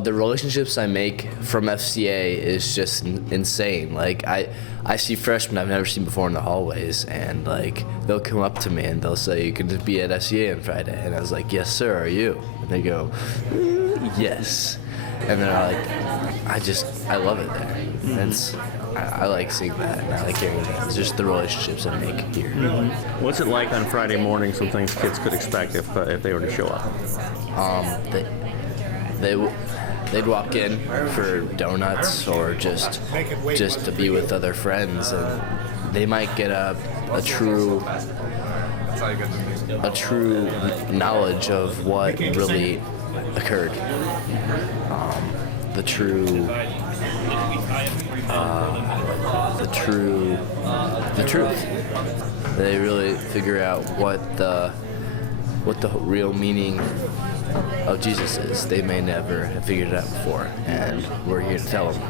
The relationships I make from FCA is just insane. Like I see freshmen I've never seen before in the hallways, and like they'll come up to me and they'll say, "You could be at FCA on Friday," and I was like, "Yes, sir. Are you?" And they go, "Yes," and they're like, I love it there. I like seeing that, and I like hearing that. It's just the relationships I make here. What's it like on Friday morning? Some things kids could expect if they were to show up. They'd walk in for donuts or just to be with other friends, and they might get a true knowledge of what really occurred, the truth. They really figure out what the real meaning of Jesus is. They may never have figured it out before, and we're here to tell them.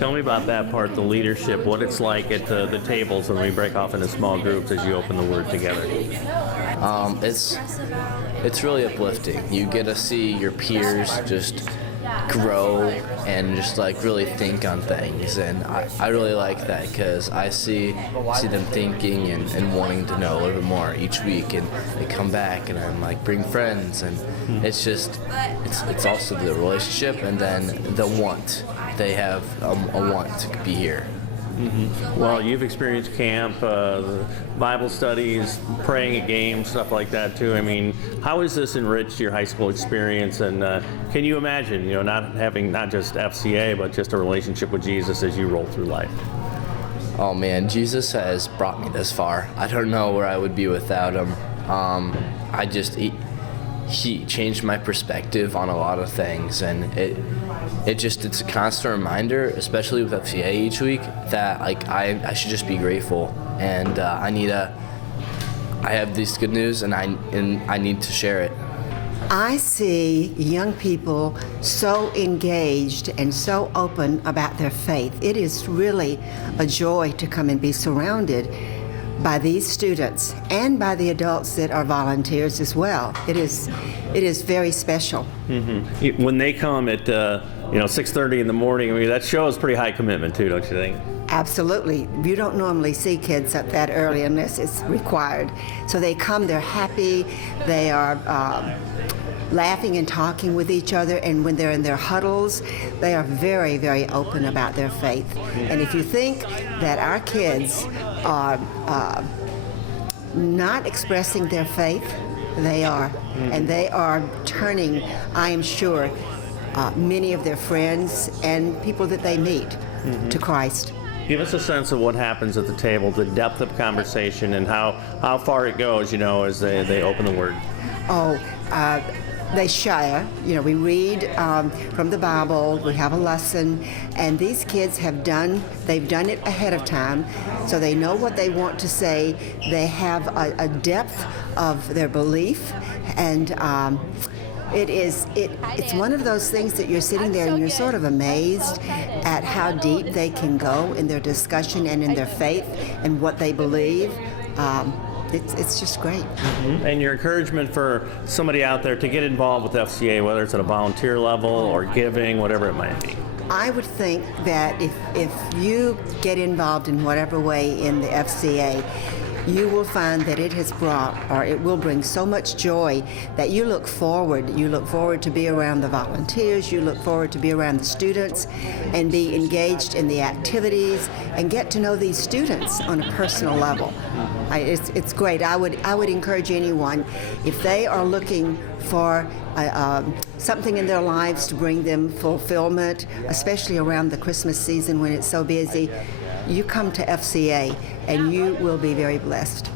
Tell me about that part, the leadership, what it's like at the tables when we break off into small groups as you open the Word together. It's really uplifting. You get to see your peers just grow and just like really think on things, and I really like that because I see them thinking and wanting to know a little bit more each week, and they come back and I'm like, bring friends, and it's also the relationship, and then the want. They have a want to be here. Well, you've experienced camp, Bible studies, praying at games, stuff like that too. I mean, how has this enriched your high school experience? And can you imagine, not having not just FCA, but just a relationship with Jesus as you roll through life? Oh man, Jesus has brought me this far. I don't know where I would be without him. He changed my perspective on a lot of things, and it's a constant reminder, especially with FCA each week, that like I should just be grateful, and I have this good news, and I need to share it. I see young people so engaged and so open about their faith. It is really a joy to come and be surrounded by these students and by the adults that are volunteers as well. It is very special. Mm-hmm. When they come at 6:30 in the morning, I mean, that shows pretty high commitment too, don't you think? Absolutely. You don't normally see kids up that early unless it's required. So they come, they're happy, they are laughing and talking with each other, and when they're in their huddles, they are very, very open about their faith. And if you think that our kids are not expressing their faith, they are. And they are turning, I am sure, many of their friends and people that they meet to Christ. Give us a sense of what happens at the table, the depth of conversation, and how far it goes, as they open the Word. They share. We read from the Bible, we have a lesson, and these kids they've done it ahead of time, so they know what they want to say. They have a depth of their belief, and it's one of those things that you're sitting there and you're sort of amazed at how deep they can go in their discussion and in their faith and what they believe. It's just great. And your encouragement for somebody out there to get involved with FCA, whether it's at a volunteer level or giving, whatever it might be. I would think that if you get involved in whatever way in the FCA, you will find that it will bring so much joy that you look forward to be around the volunteers, you look forward to be around the students and be engaged in the activities and get to know these students on a personal level. It's great. I would encourage anyone, if they are looking for something in their lives to bring them fulfillment, especially around the Christmas season when it's so busy, you come to FCA and you will be very blessed.